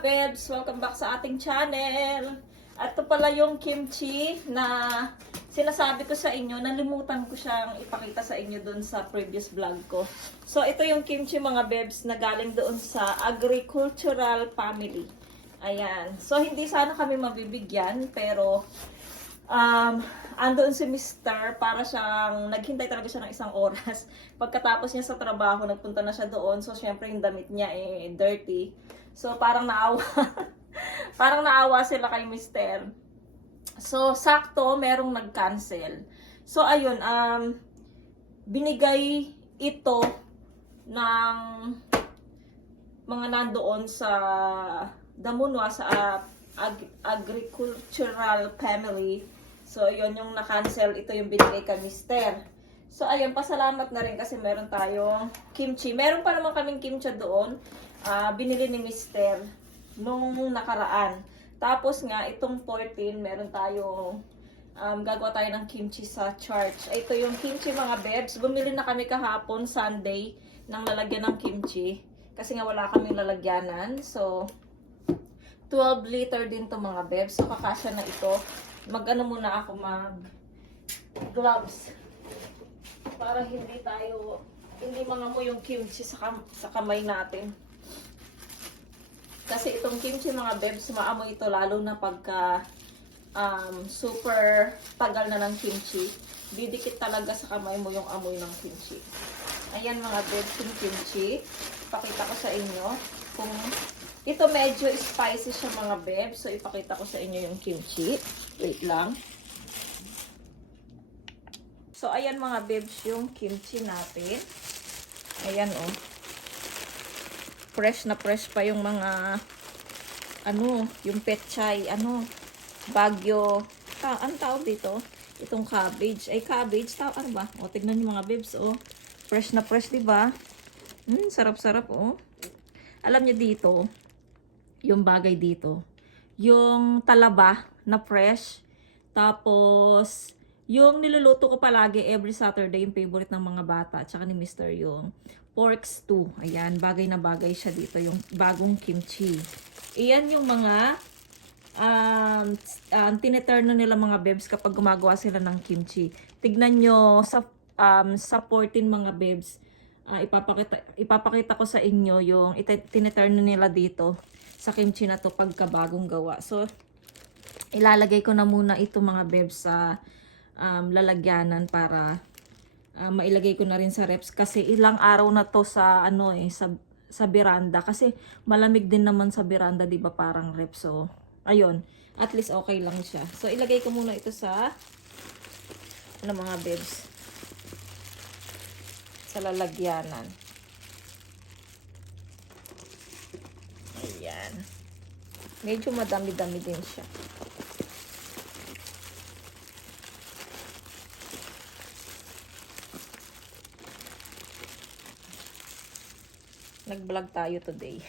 mga bebs! Welcome back sa ating channel! At ito pala yung kimchi na sinasabi ko sa inyo. Nalimutan ko siyang ipakita sa inyo dun sa previous vlog ko. So ito yung kimchi mga bebs na galing doon sa agricultural family. Ayan. So hindi sana kami mabibigyan pero andoon si Mr. para siyang naghintay talaga siya ng isang oras. Pagkatapos niya sa trabaho, nagpunta na siya doon. So syempre yung damit niya dirty. So parang naawa. Parang naawa sila kay Mr. So sakto merong nag-cancel. So ayun, binigay ito ng mga nandoon sa Damunwa sa agricultural family. So yun yung na-cancel, ito yung binigay kay Mr. So ayun, pasalamat na rin kasi meron tayong kimchi. Meron pa naman kaming kimchi doon. Binili ni Mr. nung nakaraan. Tapos nga, itong 14, meron tayong gagawa tayo ng kimchi sa church. Ito yung kimchi mga bebs. Bumili na kami kahapon, Sunday, ng lalagyan ng kimchi. Kasi nga wala kaming lalagyanan. So, 12 liter din to mga bebs. So, kakasya na ito. Mag-ano muna ako, mag-gloves. Para hindi mangamoy yung kimchi sa kamay natin. Kasi itong kimchi mga bebs, maamoy ito lalo na pagka super tagal na ng kimchi. Didikit talaga sa kamay mo yung amoy ng kimchi. Ayan mga bebs, yung kimchi. Ipakita ko sa inyo. Kung ito medyo spicy siya mga bebs. So ipakita ko sa inyo yung kimchi. Wait lang. So ayan mga bebs yung kimchi natin. Ayan oh. Fresh na fresh pa yung mga yung pechay, bagyo. Ano tawag dito? Itong cabbage. Ay, cabbage. Ano ba? O, tignan niyo mga bebs, oh. Fresh na fresh, diba? Sarap-sarap, oh. Alam niyo dito, yung bagay dito. Yung talaba na fresh. Tapos, yung niluluto ko palagi every Saturday, yung favorite ng mga bata, tsaka ni Mr. yung pork stew. Ayan, bagay na bagay siya dito, yung bagong kimchi. Iyan yung mga tineturno nila mga bebs kapag gumagawa sila ng kimchi. Tignan nyo sa 14 mga bebs. Ipapakita ko sa inyo yung tineturno nila dito sa kimchi na to pagka bagong gawa. So, ilalagay ko na muna ito mga bebs sa lalagyanan para mailagay ko na rin sa reps kasi ilang araw na to sa sa beranda kasi malamig din naman sa beranda, 'di ba, parang reps. So ayun, at least okay lang siya. So ilagay ko muna ito sa mga bebs sa lalagyanan. Ayan. Medyo madami-dami din siya. Nag-vlog tayo today.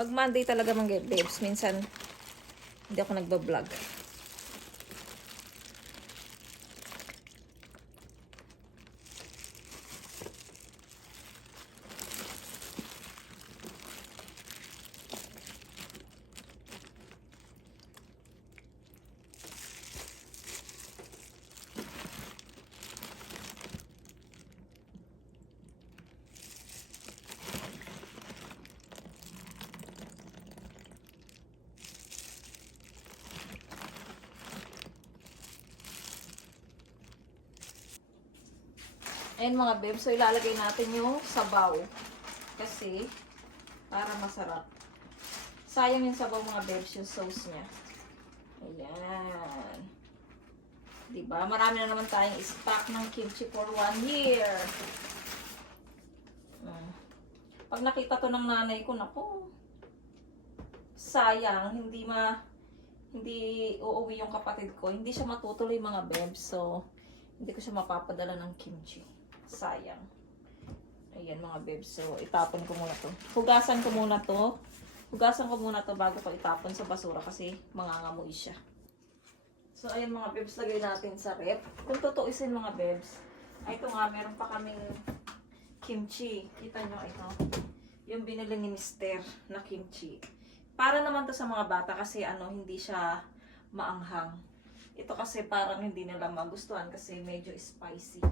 Pag Monday talaga mga babes, minsan hindi ako nagba-vlog. Ayan mga bebs, so ilalagay natin yung sabaw. Kasi, para masarap. Sayang yung sabaw mga bebs, yung sauce niya. Ayan. Diba? Marami na naman tayong stock ng kimchi for 1 year. Pag nakita to ng nanay ko, naku, sayang, hindi uuwi yung kapatid ko. Hindi siya matutuloy mga bebs, so hindi ko siya mapapadala ng kimchi. Sayang. Ayan mga bebs. So, itapon ko muna to. Hugasan ko muna to bago ko itapon sa basura kasi mangangamoy siya. So, ayan mga bebs. Lagay natin sa rep. Kung tutuisin mga bebs, ay ito nga, meron pa kaming kimchi. Kita nyo ito. Yung binili ni Mister na kimchi. Para naman to sa mga bata kasi hindi siya maanghang. Ito kasi parang hindi nila magustuhan kasi medyo spicy.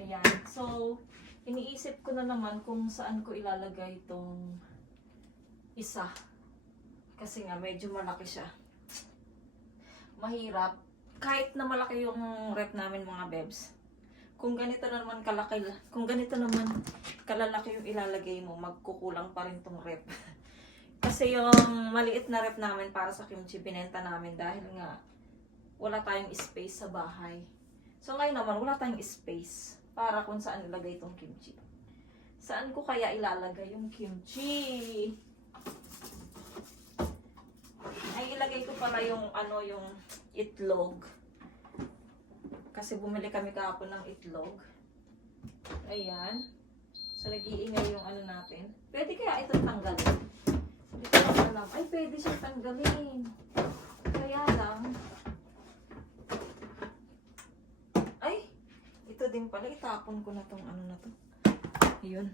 Ayan. So, iniisip ko na naman kung saan ko ilalagay itong isa. Kasi nga medyo malaki siya. Mahirap. Kahit na malaki yung rep namin mga bebs. Kung ganito naman kalalaki yung ilalagay mo, magkukulang pa rin tong rep. Kasi yung maliit na rep namin para sa kimchi, binenta namin dahil nga wala tayong space sa bahay. So ngayon naman, wala tayong space para kung saan ilagay itong kimchi. Saan ko kaya ilalagay yung kimchi? Ay, ilagay ko pala yung yung itlog. Kasi bumili kami kahapon ng itlog. Ayan. So, nag-iingay yung natin. Pwede kaya ito tanggalin? Hindi ko lang alam. Ay, pwede siyang tanggalin. Kaya lang. Ay, ito din pala. Itapon ko na tong na to. Ayun.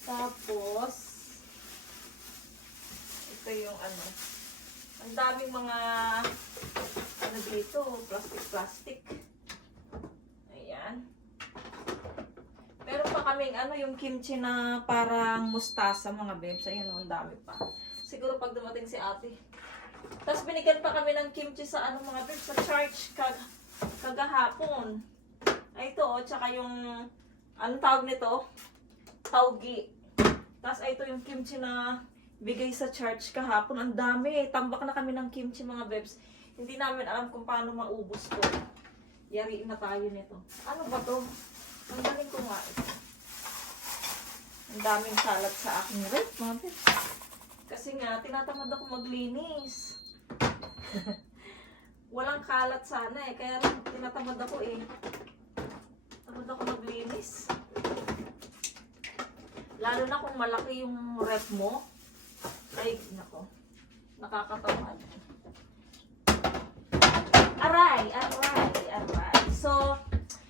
Tapos, ito yung ang daming mga dito, plastic. Ayan. Meron pa kaming yung kimchi na parang mustasa mga bebs. Ayun, ang dami pa. Siguro pag dumating si ate. Tapos binigyan pa kami ng kimchi sa mga bebs, sa church kagahapon. Ay ito, tsaka yung anong tawag nito? Taugi. Tapos ito yung kimchi na bigay sa church kahapon. Ang dami. Tambak na kami ng kimchi mga bebs. Hindi namin alam kung paano maubos to. Yariin na tayo nito. Ano ba to? Ang galing ko nga ito. Ang daming kalat sa aking rep, mga bebs. Kasi nga, tinatamad ako maglinis. Walang kalat sana eh. Kaya lang, tinatamad ako eh. Tamad ako maglinis. Lalo na kung malaki yung rep mo. Ay, nako. Nakakatamad. Aray. So,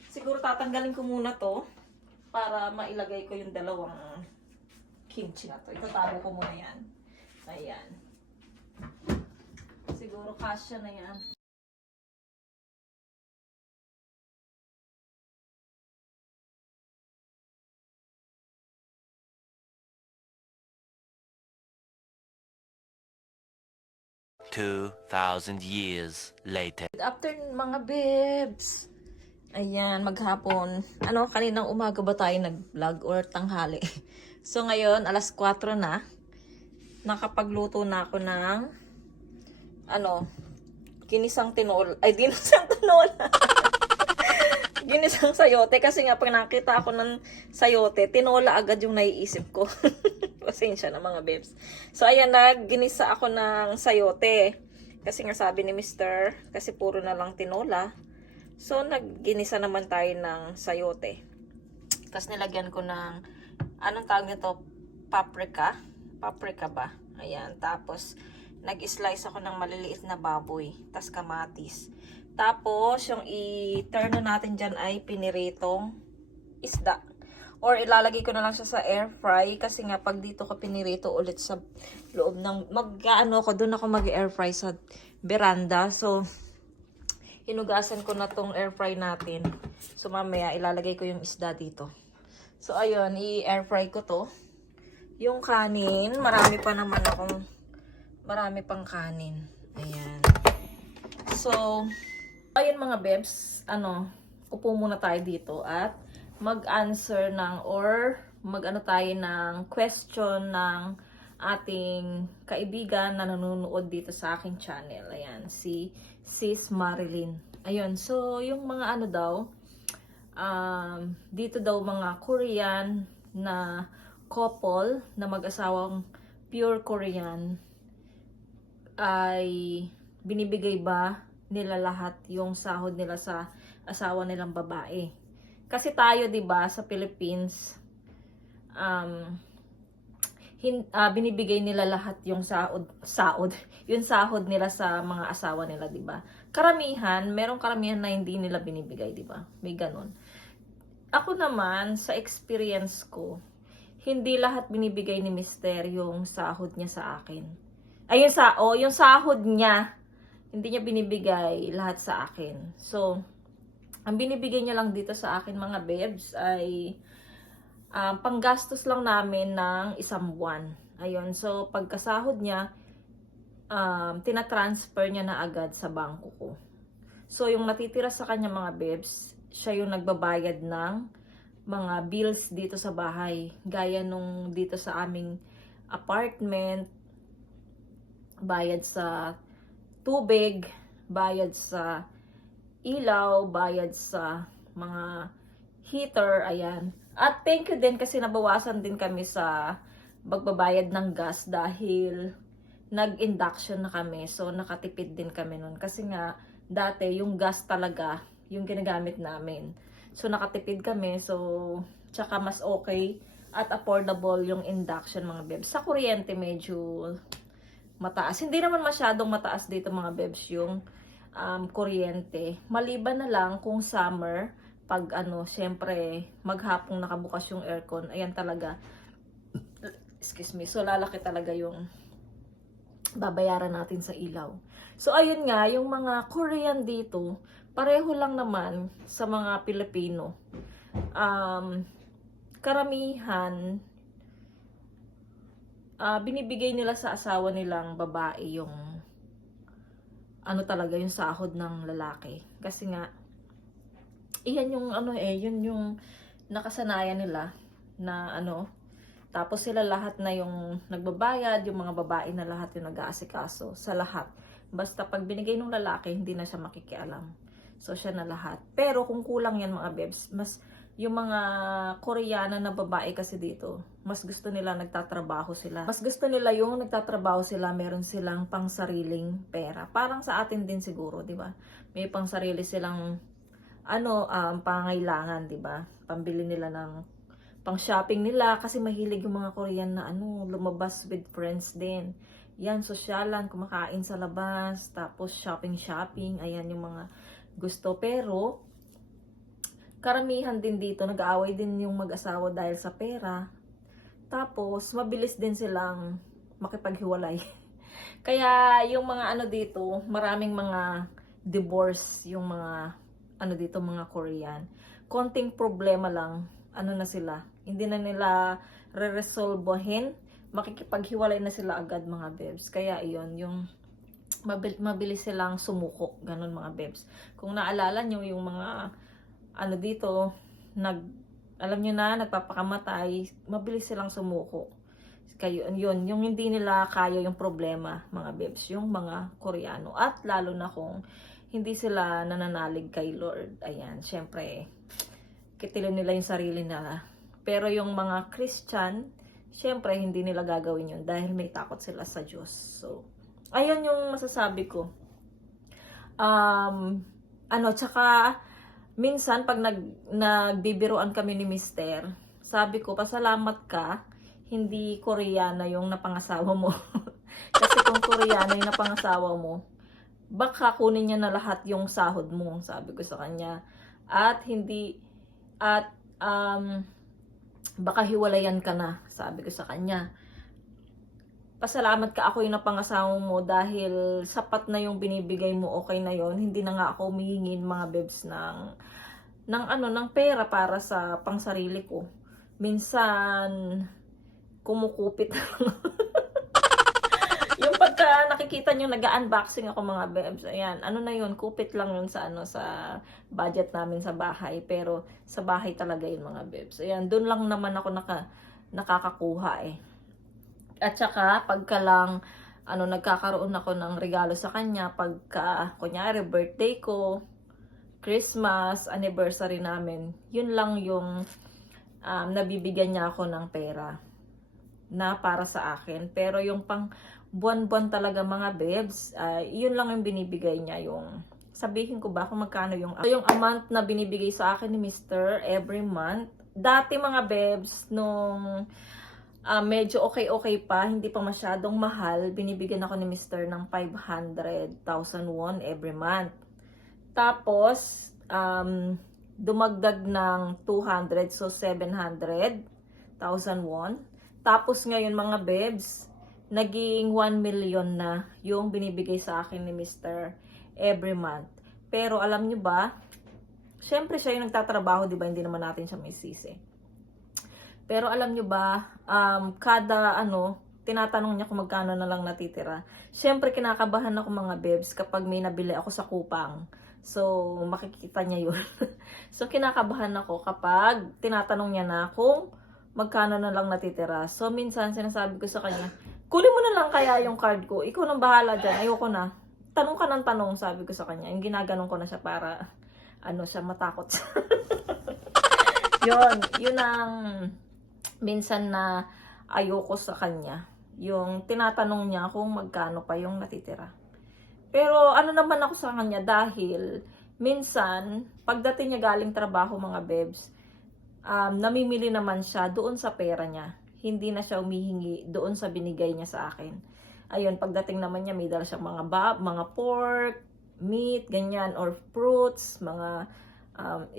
siguro tatanggalin ko muna to para mailagay ko yung dalawang kimchi na to. Itatago ko muna yan. Ayan. Siguro kasya na yan. $2,000 years later. Good afternoon mga bebs. Ayan, maghapon. Kaninang umaga ba tayo nag-vlog or tanghali? So ngayon, alas 4 na. Nakapagluto na ako ng ginisang tinola. Ay, ginisang tinola. Ginisang sayote. Kasi nga, pag nakita ako ng sayote, tinola agad yung naiisip ko. Pasensya na mga bebs. So, ayan, ginisa ako ng sayote. Kasi nga sabi ni Mr. kasi puro na lang tinola. So, nagginisa naman tayo ng sayote. Tapos, nilagyan ko ng, anong tawag nito? Paprika. Paprika ba? Ayan. Tapos, nag-slice ako ng maliliit na baboy. Tapos, kamatis. Tapos, yung i-turn na natin dyan ay piniritong isda. Or ilalagay ko na lang siya sa air fry kasi nga pag dito ko pinirito ulit sa loob ng doon ako mag-air fry sa veranda. So hinugasan ko na tong air fry natin. So mamaya ilalagay ko yung isda dito. So ayun, i-air fry ko to. Yung kanin, marami pang kanin. Ayan. So ayun mga bebs, upo muna tayo dito at mag-answer tayo ng question ng ating kaibigan na nanonood dito sa aking channel. Ayan, si Sis Marilyn. Ayun, so yung mga dito daw mga Korean na couple na mag-asawang pure Korean ay binibigay ba nila lahat yung sahod nila sa asawa nilang babae? Kasi tayo, 'di ba, sa Philippines, binibigay nila lahat yung yung sahod nila sa mga asawa nila, 'di ba? Merong karamihan na hindi nila binibigay, 'di ba? May ganun. Ako naman, sa experience ko, hindi lahat binibigay ni Mister yung sahod niya sa akin. Ay, yung sahod niya, hindi niya binibigay lahat sa akin. So, ang binibigay niya lang dito sa akin mga bebs ay panggastos lang namin ng isang buwan. Ayun, so pagkasahod niya, tinatransfer niya na agad sa bangko ko. So, yung natitira sa kanya mga bebs, siya yung nagbabayad ng mga bills dito sa bahay. Gaya nung dito sa aming apartment, bayad sa tubig, bayad sa ilaw, bayad sa mga heater, ayan. At thank you din kasi nabawasan din kami sa magbabayad ng gas dahil nag-induction na kami. So, nakatipid din kami nun. Kasi nga, dati yung gas talaga yung ginagamit namin. So, nakatipid kami. So, tsaka mas okay at affordable yung induction mga bebs. Sa kuryente medyo mataas. Hindi naman masyadong mataas dito mga bebs yung kuryente. Maliban na lang kung summer, pag syempre maghapong nakabukas yung aircon, ayan talaga. Excuse me. So lalaki talaga yung babayaran natin sa ilaw. So ayun nga, yung mga Korean dito, pareho lang naman sa mga Pilipino. Karamihan binibigay nila sa asawa nilang babae yung talaga yung sahod ng lalaki. Kasi nga iyan yung yun yung nakasanayan nila na tapos sila lahat na yung nagbabayad, yung mga babae na lahat yung nag-aasikaso sa lahat. Basta pag binigay ng lalaki, hindi na siya makikialam. So siya na lahat. Pero kung kulang yan mga bebs, mas yung mga Koreana na babae kasi dito, mas gusto nila nagtatrabaho sila. Mas gusto nila yung nagtatrabaho sila, meron silang pangsariling pera. Parang sa atin din siguro, di ba? May pangsarili silang pangailangan, di ba? Pambili nila ng pang-shopping nila kasi mahilig yung mga Korean na lumabas with friends din. Yan, sosyalan, kumakain sa labas, tapos shopping. Ayan yung mga gusto. Pero karamihan din dito, nag-aaway din yung mag-asawa dahil sa pera. Tapos, mabilis din silang makipaghiwalay. Kaya, yung mga dito, maraming mga divorce, yung mga, dito, mga Korean. Konting problema lang, na sila. Hindi na nila re-resolvehin. Makikipaghiwalay na sila agad, mga bebs. Kaya, iyon, yung mabilis silang sumuko. Ganun, mga bebs. Kung naalala nyo, yung mga dito, alam nyo na, nagpapakamatay, mabilis silang sumuko. Kayo, yun, yung hindi nila kaya yung problema, mga bebs, yung mga Koreano. At lalo na kung hindi sila nananalig kay Lord. Ayan, syempre, kitilin nila yung sarili nila. Pero yung mga Christian, syempre, hindi nila gagawin yun dahil may takot sila sa Diyos. So, ayun yung masasabi ko. Tsaka, minsan, pag nagbibiruan kami ni Mister, sabi ko, pasalamat ka, hindi Koreana yung napangasawa mo. Kasi kung Koreana yung napangasawa mo, baka kunin niya na lahat yung sahod mo, sabi ko sa kanya. Baka hiwalayan ka na, sabi ko sa kanya. Pasalamat ka, ako yung napangasawa mo dahil sapat na yung binibigay mo, okay na yon. Hindi na nga ako humihingin mga bebs ng pera para sa pangsarili ko. Minsan kumukupit. Yung pagka nakikita nyo nag-unboxing ako mga bebs, ayan, na yun, kupit lang yun sa sa budget namin sa bahay, pero sa bahay talaga yun mga bebs. Ayan, doon lang naman ako nakakakuha eh. At saka, pagka lang, nagkakaroon ako ng regalo sa kanya, pagka, kunyari, birthday ko, Christmas, anniversary namin, yun lang yung nabibigyan niya ako ng pera na para sa akin. Pero yung pang buwan-buwan talaga mga bebs, yun lang yung binibigay niya, yung, sabihin ko ba kung magkano yung amount na binibigay sa akin ni Mr. every month. Dati mga bebs, nung medyo okay pa, hindi pa masyadong mahal, binibigyan ako ni Mr. ng 500,000 won every month. Tapos, dumagdag ng 200, so 700,000 won. Tapos ngayon mga bebs, naging 1 million na yung binibigay sa akin ni Mr. every month. Pero alam nyo ba, syempre siya yung nagtatrabaho, di ba? Hindi naman natin siya may sisi. Pero alam nyo ba, kada tinatanong niya kung magkano na lang natitira. Syempre kinakabahan ako mga bebs kapag may nabili ako sa kupang. So, makikita niya yun. So, kinakabahan ako kapag tinatanong niya na kung magkano na lang natitira. So, minsan sinasabi ko sa kanya, kunin mo na lang kaya yung card ko. Ikaw nang bahala dyan. Ayoko na. Tanong ka ng tanong, sabi ko sa kanya. Yung ginaganon ko na siya para, siya matakot. Yun ang minsan na ayoko sa kanya. Yung tinatanong niya kung magkano pa yung natitira. Pero ano naman ako sa kanya dahil minsan, pagdating niya galing trabaho mga bebs, namimili naman siya doon sa pera niya. Hindi na siya humihingi doon sa binigay niya sa akin. Ayun, pagdating naman niya, may dala siyang mga pork, meat, ganyan, or fruits, mga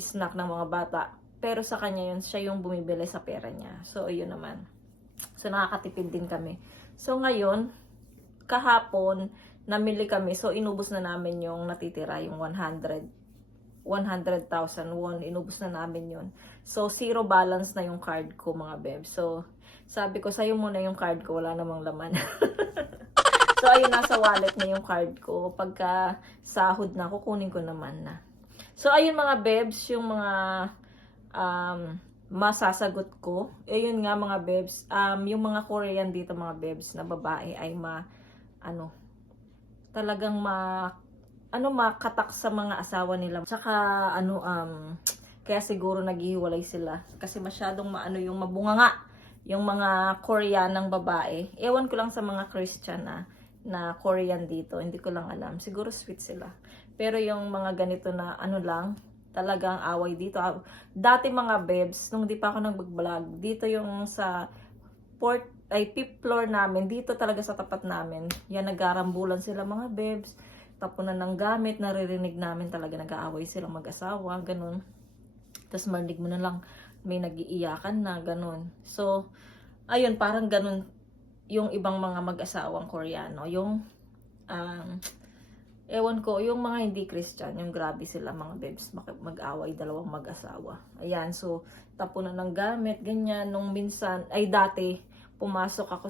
snack ng mga bata. Pero sa kanya yun, siya yung bumibili sa pera niya. So, ayun naman. So, nakakatipid din kami. So, ngayon, kahapon, namili kami. So, inubos na namin yung natitira, yung 100,000 won. Inubos na namin yun. So, zero balance na yung card ko, mga beb. So, sabi ko, sa'yo muna yung card ko. Wala namang laman. So, ayun, nasa wallet na yung card ko. Pagka sahod na, kukunin ko naman na. So, ayun mga bebs, yung mga masasagot ko. Ayun nga mga bebs, yung mga Korean dito mga bebs na babae ay talagang makatak sa mga asawa nila. Tsaka kaya siguro naghihiwalay sila kasi masyadong yung mabunganga yung mga Koreanang babae. Ewan ko lang sa mga Christian na Korean dito, hindi ko lang alam. Siguro sweet sila. Pero yung mga ganito na lang, talagang away dito. Dati mga bebs, nung di pa ako nag-vlog, dito yung sa fifth floor namin, dito talaga sa tapat namin. Yan, nagarambulan sila mga bebs, tapunan ng gamit, naririnig namin talaga nag-aaway silang mag-asawa, ganun. Tapos marinig mo na lang, may nag-iiyakan na, ganun. So, ayun, parang ganun yung ibang mga mag-asawang Koreano. Yung, ewan ko, yung mga hindi Christian, yung grabe sila mga bebs, mag-away, dalawang mag-asawa. Ayan, so, tapunan ng gamit, ganyan. Nung minsan, dati, pumasok ako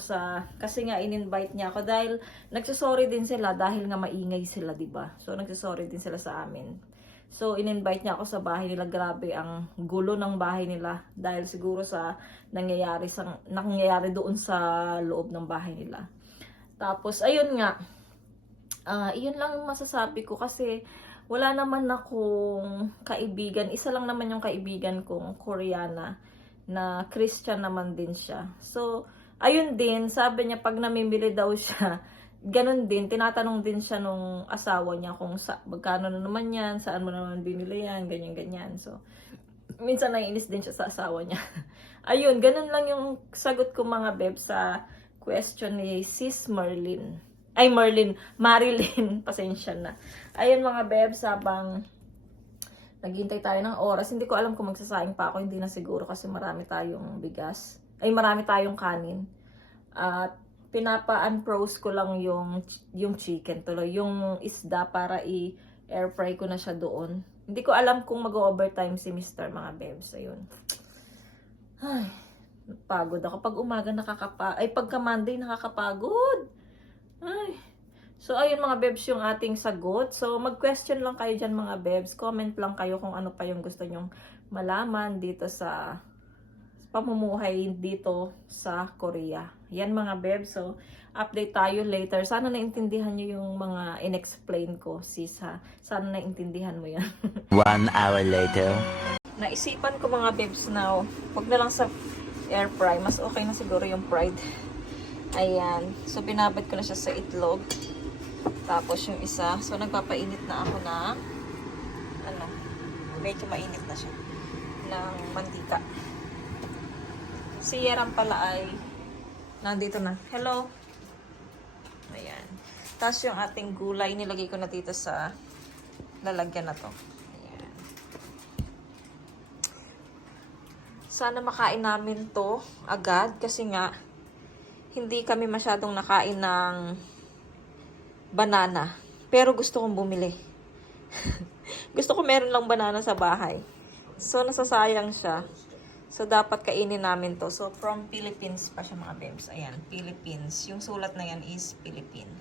kasi nga in-invite niya ako dahil nagsasorry din sila dahil nga maingay sila, diba? So, nagsasorry din sila sa amin. So, in-invite niya ako sa bahay nila. Grabe, ang gulo ng bahay nila dahil siguro sa nangyayari doon sa loob ng bahay nila. Tapos, ayun nga, iyon lang yung masasabi ko kasi wala naman akong kaibigan. Isa lang naman yung kaibigan kong Koreana na Christian naman din siya. So, ayun din, sabi niya pag namimili daw siya, ganun din, tinatanong din siya nung asawa niya kung magkano na naman yan, saan mo naman binili yan, ganyan-ganyan. So, minsan naiinis din siya sa asawa niya. Ayun, ganun lang yung sagot ko mga beb sa question ni Sis Marilyn. Pasensya na. Ayun mga bebs, habang naghihintay tayo ng oras, hindi ko alam kung magsasaing pa ako, hindi na siguro kasi marami tayong marami tayong kanin. At pinapa-unfroze ko lang yung chicken tuloy, yung isda para i-air fry ko na siya doon. Hindi ko alam kung mag-overtime si Mr. mga bebs. Ayun. Ay, pagod ako. Pag umaga pagka Monday nakakapagod. Ay. So, ayun mga bebs yung ating sagot. So, mag-question lang kayo dyan mga bebs. Comment lang kayo kung ano pa yung gusto nyong malaman dito sa pamumuhay dito sa Korea. Yan mga bebs. So, update tayo later. Sana naintindihan nyo yung mga in-explain ko, sis ha. Sana naintindihan mo yan. 1 hour later. Naisipan ko mga bebs na wag na lang sa air fry. Mas okay na siguro yung fried. Ayan. So, binabad ko na siya sa itlog. Tapos yung isa. So, nagpapainit na ako na medyo mainit na siya ng mantika. Si Yeram pala ay nandito na. Hello! Ayan. Tapos yung ating gulay, nilagay ko na dito sa lalagyan na to. Ayan. So, Sana makain namin to agad kasi nga hindi kami masyadong nakain ng banana. Pero gusto kong bumili. Gusto ko meron lang banana sa bahay. So, nasasayang siya. So, dapat kainin namin to. So, from Philippines pa siya mga bebs. Ayan, Philippines. Yung sulat na yan is Philippine.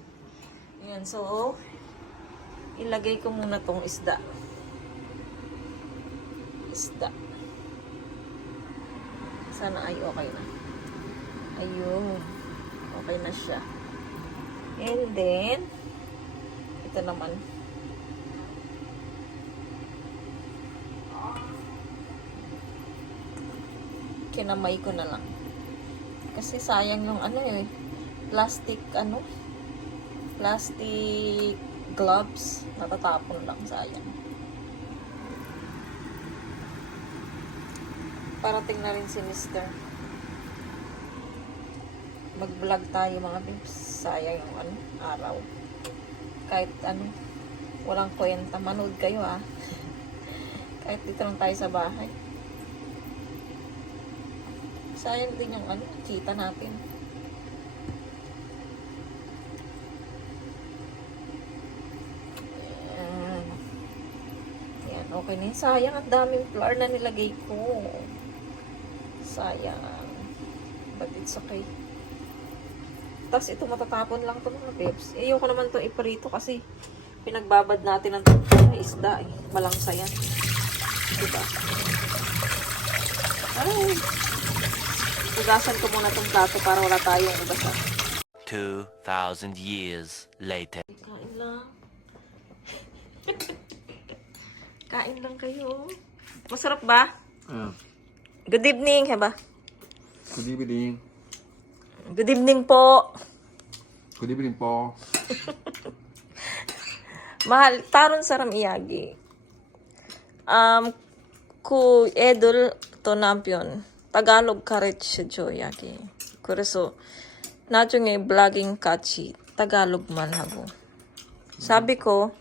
Ayan, so, ilagay ko muna tong isda. Isda. Sana ay okay na. Ayun. Okay na siya. And then, ito naman. Kinamay ko na lang. Kasi sayang yung plastic plastic gloves. Natatapon lang, sayang. Parating na rin si Mr. Mag-vlog tayo mga bibs. Sayang yung araw. Kahit walang kwenta. Manood kayo Kahit dito lang tayo sa bahay. Sayang din yung kita natin. Ayan. Ayan, okay na yun. Sayang, ang daming flour na nilagay ko. Sayang. But it's okay. Tapos ito matatapon lang ito mga bebs. Ayoko naman ito iparito kasi pinagbabad natin ng isda Malangsa yan. Diba? Ay. Ugasan ko muna itong plato para wala tayong ugasan. 2,000 years later. Kain lang. Kain lang kayo. Masarap ba? Good evening, heba. Good evening. Good evening po. Good evening po. Mahal, taron saram iyagi. Ku edul to nampion. Tagalog karet siya joyagi. Kureso, na중ay vlogging kachi. Tagalog man hago. Sabi ko,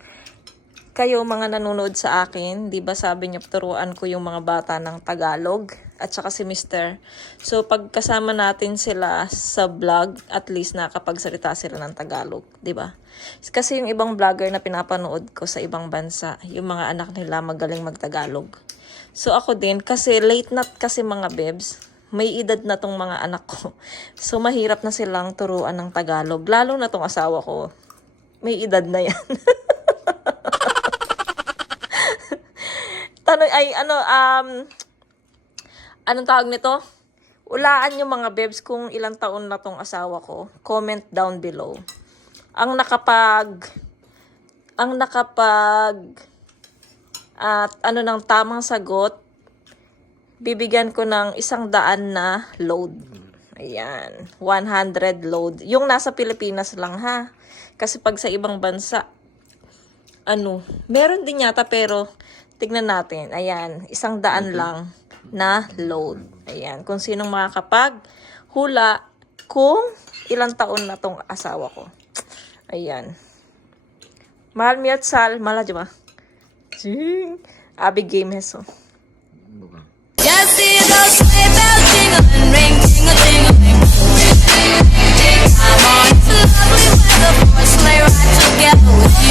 kayo mga nanonood sa akin, di ba sabi niyo turuan ko yung mga bata ng Tagalog at saka si Mr. So pag kasama natin sila sa vlog, at least nakapagsalita sila ng Tagalog, di ba? Kasi yung ibang vlogger na pinapanood ko sa ibang bansa, yung mga anak nila magaling magtagalog. So ako din, kasi late na kasi mga bebs, may edad na tong mga anak ko. So mahirap na silang turuan ng Tagalog, lalo na tong asawa ko. May edad na yan. Anong tawag nito? Ulaan nyo mga bebs kung ilang taon na tong asawa ko. Comment down below. Ang nakapag ng tamang sagot, bibigyan ko ng 100 na load. Ayan, 100 load. Yung nasa Pilipinas lang ha. Kasi pag sa ibang bansa, meron din yata pero tignan natin. Ayan, 100 lang na load. Ayan, kung sinong makakapag-hula kung ilang taon na tong asawa ko. Ayan. Mahal mi at sal, mala di ba? Abi game heso. Just see those sleigh bells jingling, ring, ting-a-ling-a-ling. I'm on to lovely weather for a sleigh ride together with you.